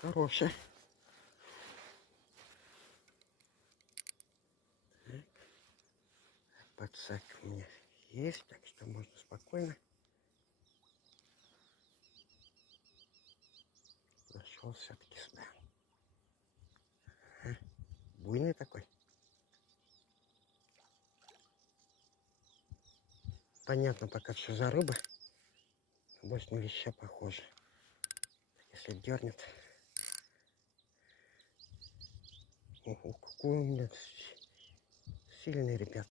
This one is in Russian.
Хорошая. Подсак у меня есть, так что можно спокойно. Зашел все-таки сюда. Буйный такой. Понятно пока, что за рыба. Больше на леща похоже. Если дернет. Ого, какой у меня сильный, ребят.